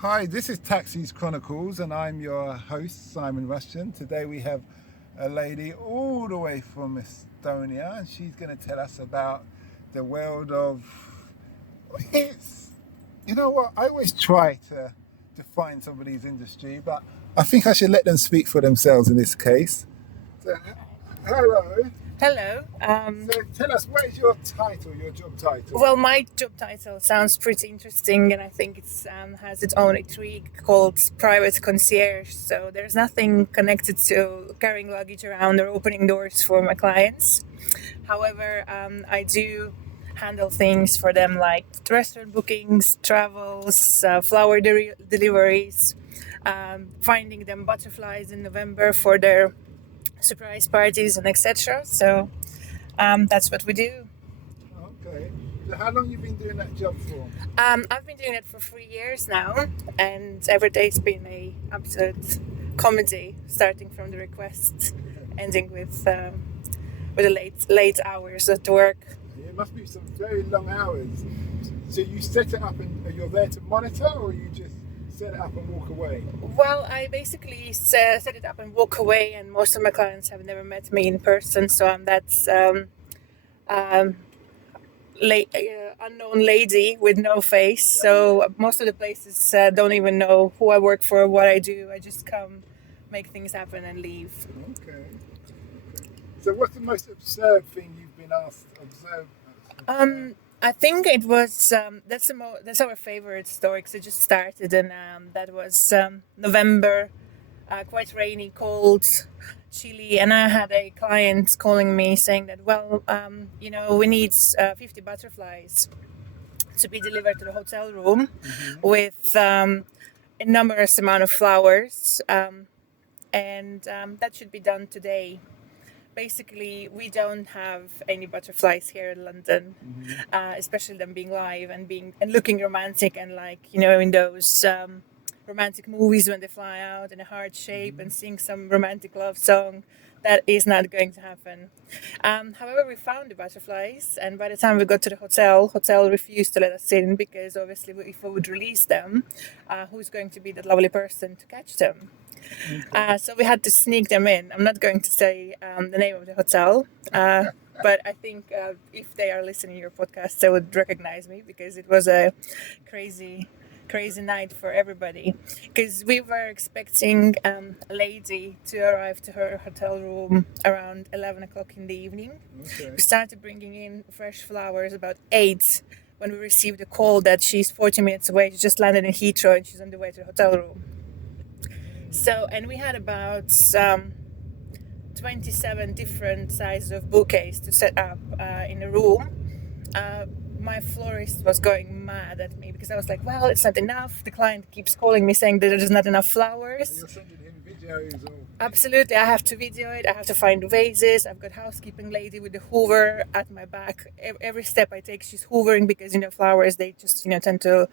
Hi, this is Taxis Chronicles, and I'm your host, Simon Rushton. Today we have a lady all the way from Estonia, and she's going to tell us about the world of... You know what? I always try to define somebody's industry, but I think I should let them speak for themselves in this case. So, hello. Hello. So tell us, what is your title, your job title? Well, my job title sounds pretty interesting, and I think it has its own intrigue called private concierge. So there's nothing connected to carrying luggage around or opening doors for my clients. However, I do handle things for them like restaurant bookings, travels, flower deliveries, finding them butterflies in November for their surprise parties and etc. So that's what we do. Okay. So how long have you been doing that job for? I've been doing it for 3 years now, and every day's been a absolute comedy, starting from the request, ending with the late hours at work. It must be some very long hours. So you set it up and you're there to monitor, or you just set it up and walk away? Well, I basically set it up and walk away, and most of my clients have never met me in person, so I'm that unknown lady with no face. So most of the places don't even know who I work for or what I do. I just come, make things happen, and leave. Okay. So what's the most absurd thing you've been asked to observe? I think it was that's our favorite story because it just started, and that was November, quite rainy, cold, chilly, and I had a client calling me saying that, well, we need 50 butterflies to be delivered to the hotel room with a numerous amount of flowers, and that should be done today. Basically, we don't have any butterflies here in London, especially them being live and looking romantic, and in those romantic movies when they fly out in a heart shape and sing some romantic love song. That is not going to happen. However, we found the butterflies, and by the time we got to the hotel refused to let us in because obviously if we would release them, who's going to be that lovely person to catch them? So we had to sneak them in. I'm not going to say the name of the hotel, but I think if they are listening to your podcast, they would recognize me because it was a crazy night for everybody. Because we were expecting a lady to arrive to her hotel room around 11 o'clock in the evening. Okay. We started bringing in fresh flowers about 8 when we received a call that she's 40 minutes away. She just landed in Heathrow and she's on the way to the hotel room. So, and we had about 27 different sizes of bouquets to set up in a room. My florist was going mad at me because I was like, well, it's not enough. The client keeps calling me saying that there's not enough flowers. You're sending him videos or... Absolutely, I have to video it. I have to find vases. I've got housekeeping lady with the hoover at my back. Every step I take, she's hoovering because, flowers, they just, tend to...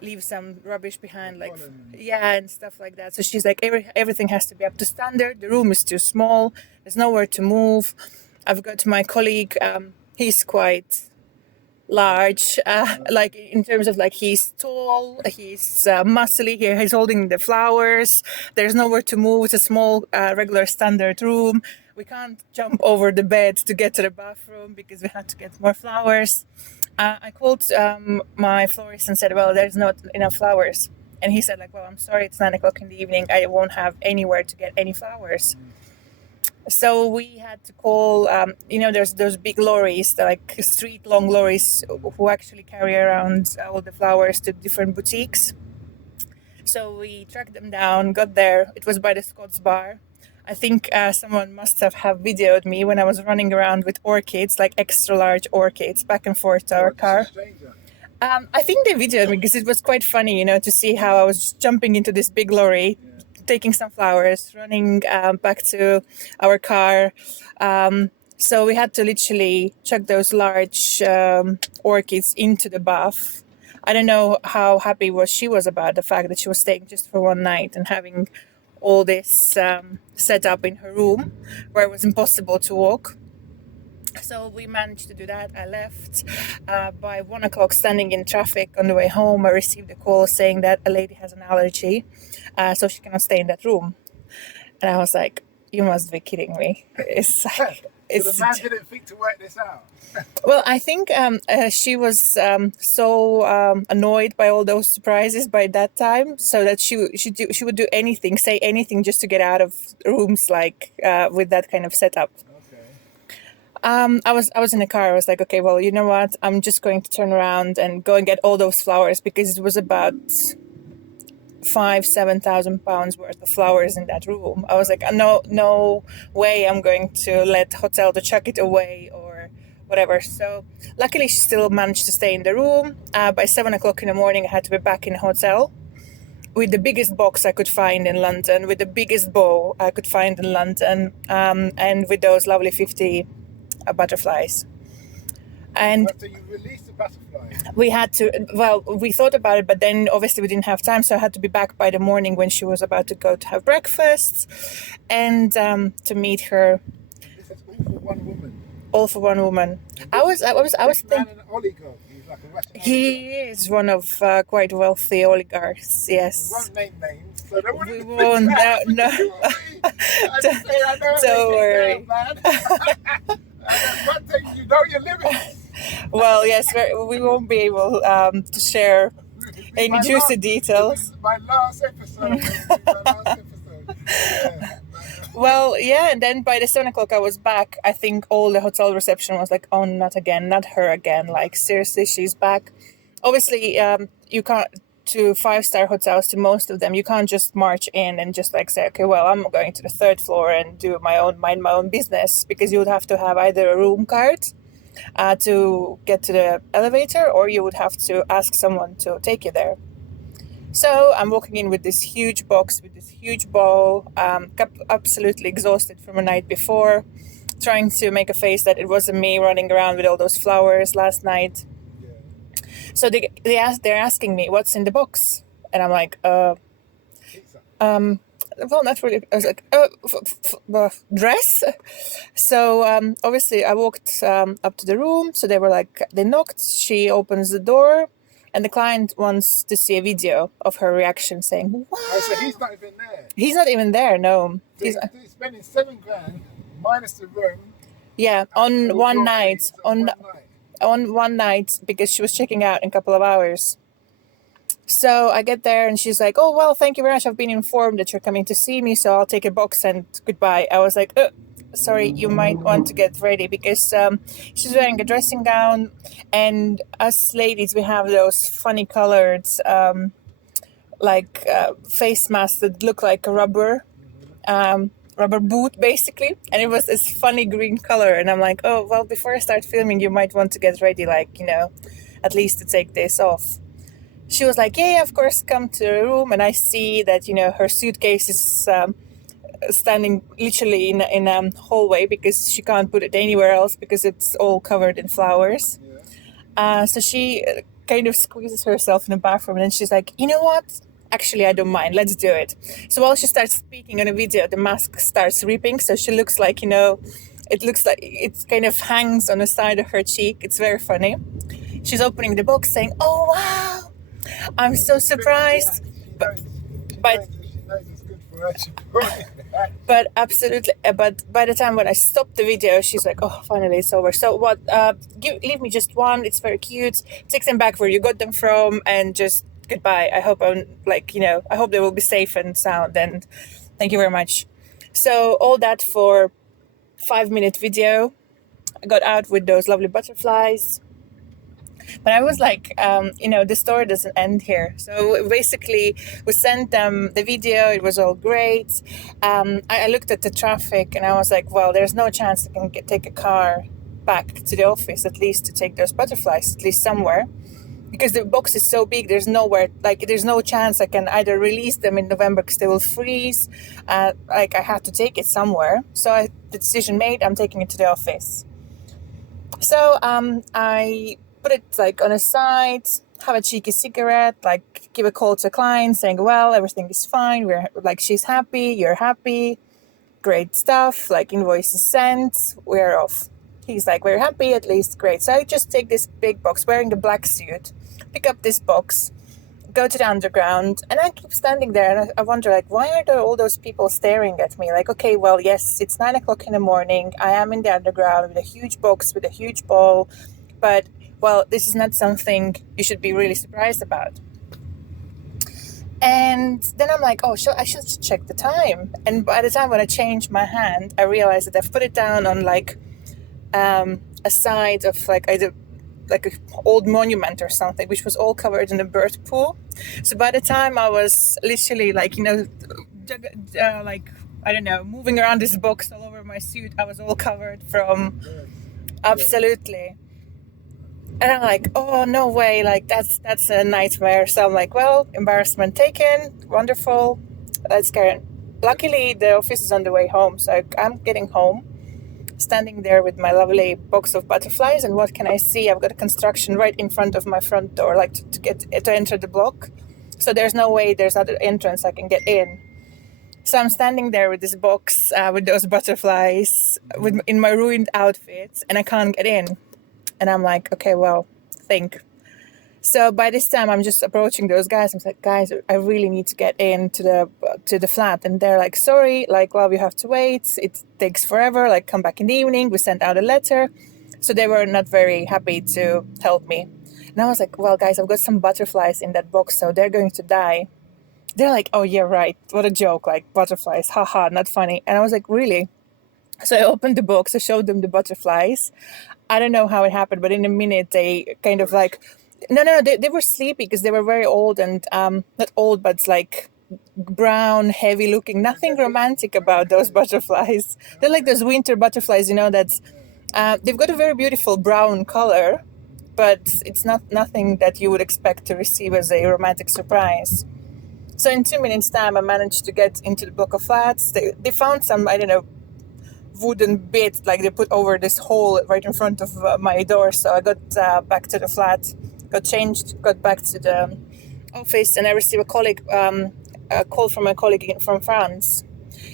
leave some rubbish behind, and stuff like that. So she's like, everything has to be up to standard. The room is too small. There's nowhere to move. I've got my colleague. He's quite large, in terms of he's tall, he's muscly. He's holding the flowers. There's nowhere to move. It's a small, regular standard room. We can't jump over the bed to get to the bathroom because we had to get more flowers. I called my florist and said, well, there's not enough flowers. And he said, well, I'm sorry, it's 9 o'clock in the evening. I won't have anywhere to get any flowers. So we had to call, there's those big lorries, street-long lorries who actually carry around all the flowers to different boutiques. So we tracked them down, got there. It was by the Scots Bar. I think someone must have videoed me when I was running around with orchids, extra large orchids, back and forth to our car. I think they videoed me because it was quite funny, to see how I was just jumping into this big lorry, taking some flowers, running back to our car. So we had to literally chuck those large orchids into the bath. I don't know how happy she was about the fact that she was staying just for one night and having all this set up in her room where it was impossible to walk. So we managed to do that. I left by 1 o'clock, standing in traffic on the way home. I received a call saying that a lady has an allergy, so she cannot stay in that room. And I was like, you must be kidding me. It's like, So it's the man didn't think to work this out. well, I think she was so annoyed by all those surprises by that time, so that she would do anything, say anything, just to get out of rooms like with that kind of setup. Okay. I was in the car. I was like, okay, well, you know what? I'm just going to turn around and go and get all those flowers, because it was about 7,000 pounds worth of flowers in that room. I was like, no way I'm going to let hotel to chuck it away or whatever. So luckily she still managed to stay in the room. By 7 o'clock in the morning, I had to be back in the hotel with the biggest box I could find in London, with the biggest bow I could find in London, and with those lovely 50 butterflies. And After you released the butterfly. we had to, well, we thought about it, but then obviously we didn't have time, so I had to be back by the morning when she was about to go to have breakfast, and to meet her. This is all for one woman. All for one woman. I was This man thinking an oligarch. He's like a Russian oligarch. he is one of quite wealthy oligarchs. We Yes. won't name names, so don't We worry. won't. No. I just say I know Don't worry. everything now, man. That's one thing, you know your limits. Well, yes, we won't be able to share any My juicy last- details. My last episode. Yeah. Well, yeah, and then by the 7 o'clock I was back. I think all the hotel reception was like, oh, not again, not her again. Like, seriously, she's back. Obviously, you can't, to 5-star hotels, to most of them, you can't just march in and just like say, okay, well, I'm going to the 3rd floor and mind my own business, because you would have to have either a room card to get to the elevator, or you would have to ask someone to take you there. So I'm walking in with this huge box, with this huge bowl, absolutely exhausted from a night before, trying to make a face that it wasn't me running around with all those flowers last night. Yeah. So they're asking me what's in the box, and I'm like, Pizza. well, not really. I was like, dress. So obviously I walked up to the room. So they knocked. She opens the door. And the client wants to see a video of her reaction, saying, "Wow!" Oh, so he's not even there. He's not even there. No, So he's he's spending £7,000 minus the room. yeah on one your night fees on night. on one night, because she was checking out in a couple of hours. So I get there and she's like, "Oh well, thank you very much. I've been informed that you're coming to see me, so I'll take a box and goodbye." I was like, sorry, you might want to get ready, because she's wearing a dressing gown, and us ladies, we have those funny colored face masks that look like a rubber boot, basically, and it was this funny green color. And I'm like, oh well, before I start filming, you might want to get ready, at least to take this off. She was like, yeah, of course, come to the room. And I see that her suitcase is standing literally in a hallway, because she can't put it anywhere else, because it's all covered in flowers. Yeah. So she kind of squeezes herself in the bathroom, and then she's like, you know what? Actually, I don't mind. Let's do it. So while she starts speaking on a video, the mask starts ripping. So she looks like, it looks like it kind of hangs on the side of her cheek. It's very funny. She's opening the box saying, oh, wow, I'm so surprised. But She knows it's good for her. She brought it back. But absolutely, but by the time when I stopped the video, she's like, oh, finally it's over. So what, leave me just one, it's very cute, take them back where you got them from, and just goodbye. I hope I hope they will be safe and sound, and thank you very much. So all that for 5-minute video. I got out with those lovely butterflies. But I was like, the story doesn't end here. So basically, we sent them the video. It was all great. I looked at the traffic and I was like, well, there's no chance I can take a car back to the office, at least to take those butterflies, at least somewhere. Because the box is so big, there's no chance I can either release them in November because they will freeze. I had to take it somewhere. So the decision made, I'm taking it to the office. So I put it on a side, have a cheeky cigarette, give a call to a client saying, well, everything is fine. We're she's happy, you're happy, great stuff, invoice is sent, we're off. He's like very happy, at least great. So I just take this big box, wearing the black suit, pick up this box, go to the underground, and I keep standing there, and I wonder, like, why are there all those people staring at me? Like, okay, well, yes, it's 9 o'clock in the morning. I am in the underground with a huge box, with a huge ball, but, well, this is not something you should be really surprised about. And then I'm like, oh, I should check the time. And by the time when I changed my hand, I realized that I've put it down on like a side of like either like an old monument or something, which was all covered in a bird pool. So by the time I was literally like, like, I don't know, moving around this box all over my suit, I was all covered from, absolutely. And I'm like, oh, no way, like that's a nightmare. So I'm like, well, embarrassment taken, wonderful, let's carry on. Luckily, the office is on the way home, so I'm getting home, standing there with my lovely box of butterflies, and what can I see? I've got a construction right in front of my front door, like to enter the block. So there's no way there's not an entrance I can get in. So I'm standing there with this box, with those butterflies, in my ruined outfit, and I can't get in. And I'm like, okay, well, think. So by this time, I'm just approaching those guys. I'm like, guys, I really need to get into the flat. And they're like, sorry, like, well, we have to wait. It takes forever. Like, come back in the evening. We sent out a letter. So they were not very happy to help me. And I was like, well, guys, I've got some butterflies in that box, so they're going to die. They're like, oh, yeah, right. What a joke. Like, butterflies. Haha, not funny. And I was like, really? So I opened the box. I showed them the butterflies. I don't know how it happened, but in a minute they kind of like, they were sleepy because they were very old and not old, but like brown, heavy looking. Nothing romantic about those butterflies. They're like those winter butterflies, that's they've got a very beautiful brown color, but it's nothing that you would expect to receive as a romantic surprise. So in 2 minutes time, I managed to get into the block of flats. They found some, I don't know, wooden bit like they put over this hole right in front of my door. So I got back to the flat, got changed, got back to the office, and I received a call from a colleague from France.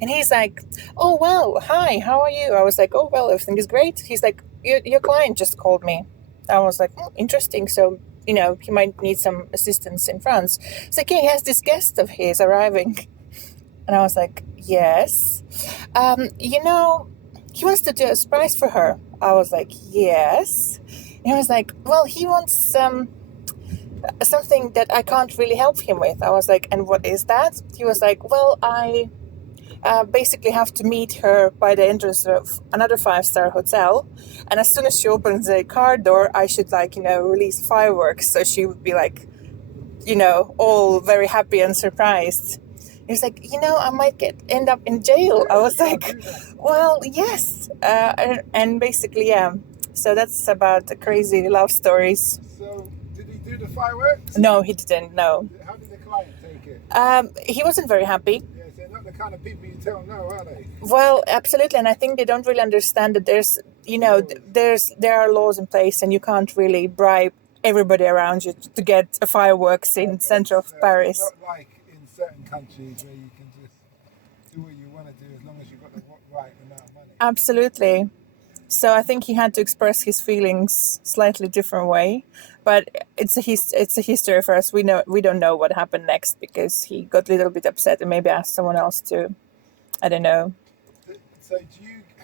And he's like, oh, well, hi, how are you? I was like, oh, well, everything is great. He's like, your client just called me. I was like, oh, interesting. So, he might need some assistance in France. It's like, yeah, he has this guest of his arriving. And I was like, yes. He wants to do a surprise for her. I was like, yes. And he was like, well, he wants something that I can't really help him with. I was like, and what is that? He was like, well, I basically have to meet her by the entrance of another 5-star hotel. And as soon as she opens the car door, I should release fireworks. So she would be like, all very happy and surprised. He's like, I might end up in jail. I was like, well, yes. And basically, yeah. So that's about the crazy love stories. So did he do the fireworks? No, he didn't, no. How did the client take it? He wasn't very happy. Yes, they're not the kind of people you tell no, are they? Well, absolutely. And I think they don't really understand that there are laws in place and you can't really bribe everybody around you to get a fireworks in the center of Paris. It's not like in certain countries where you can just do what you want to do as long as you've got the right amount of money. Absolutely. So I think he had to express his feelings slightly different way, but it's a history for us. We don't know what happened next because he got a little bit upset and maybe asked someone else to, I don't know. So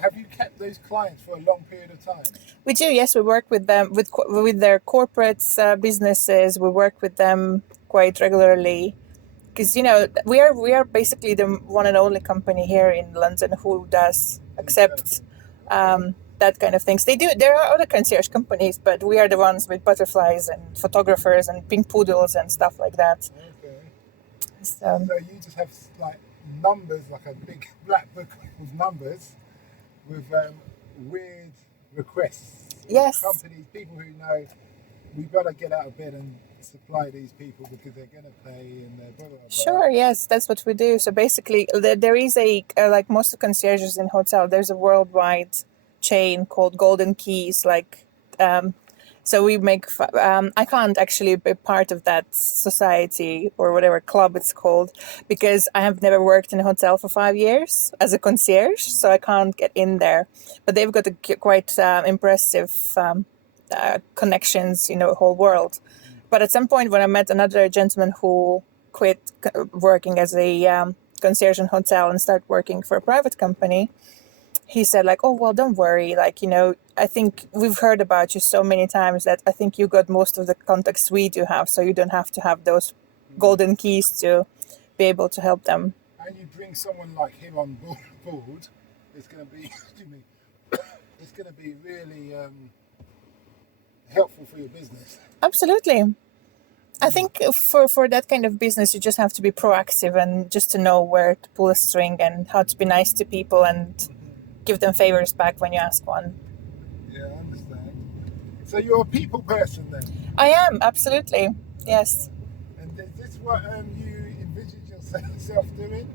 have you kept those clients for a long period of time? We do, yes. We work with them with their corporate businesses. We work with them quite regularly because we are basically the one and only company here in London who does accept that kind of things. There are other concierge companies, but we are the ones with butterflies and photographers and pink poodles and stuff like that. Okay. So you just have like numbers, like a big black book with numbers, with weird requests. Yes. Companies, people who know we've got to get out of bed and supply these people because they're going to pay and they're blah, blah, blah. Sure, yes, that's what we do. So basically, there is like most of concierges in hotel, there's a worldwide chain called Golden Keys. Like So we make. I can't actually be part of that society or whatever club it's called because I have never worked in a hotel for 5 years as a concierge, so I can't get in there. But they've got quite impressive connections, whole world. But at some point, when I met another gentleman who quit working as a concierge in hotel and started working for a private company, he said like, oh, well, don't worry. Like, I think we've heard about you so many times that I think you got most of the contacts we do have. So you don't have to have those golden keys to be able to help them. And you bring someone like him on board, it's going to be, excuse me, it's going to be really helpful for your business. Absolutely. I think for that kind of business, you just have to be proactive and just to know where to pull a string and how to be nice to people and give them favors back when you ask one. Yeah, I understand. So you're a people person then? I am, absolutely. Yes. And is this what you envisioned yourself doing?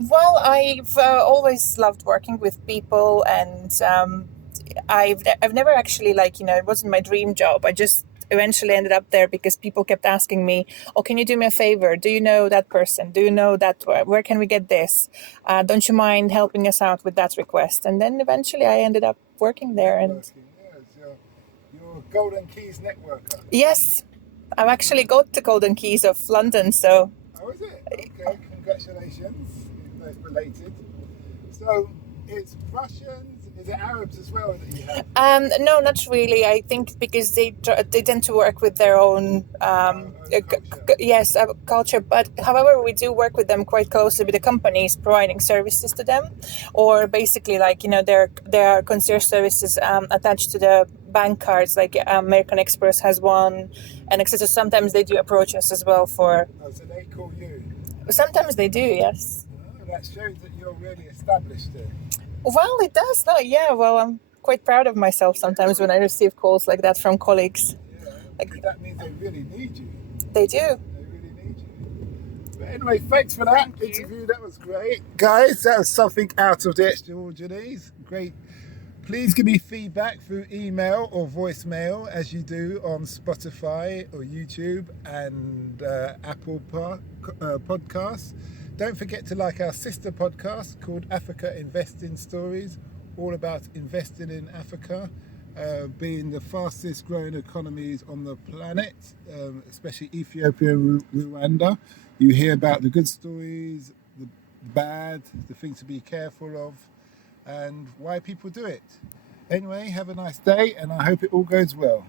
Well, I've always loved working with people, and I've never actually it wasn't my dream job. I just eventually ended up there because people kept asking me, oh, can you do me a favor? Do you know that person? Do you know that? Where can we get this? Don't you mind helping us out with that request? And then eventually I ended up working there. And yes, you're a Golden Keys networker. Yes, I've actually got the Golden Keys of London, so. Oh, is it? Okay, congratulations. Even though it's related. So it's Russians. Is it Arabs as well that you have? No, not really. I think because they tend to work with their own culture. But however, we do work with them quite closely with the companies providing services to them, or basically there are concierge services attached to the bank cards. Like American Express has one, and etc. Sometimes they do approach us as well for. Oh, so they call you? Sometimes they do, yes. Oh, that shows that you're really established there. Well, it does. No, yeah. Well, I'm quite proud of myself sometimes when I receive calls like that from colleagues. Yeah, that means they really need you. They do. They really need you. But anyway, thanks for that interview. That was great. Guys, that was something out of the extraordinary. Great. Please give me feedback through email or voicemail as you do on Spotify or YouTube and Apple Podcasts. Don't forget to like our sister podcast called Africa Investing Stories, all about investing in Africa, being the fastest growing economies on the planet, especially Ethiopia and Rwanda. You hear about the good stories, the bad, the things to be careful of, and why people do it. Anyway, have a nice day, and I hope it all goes well.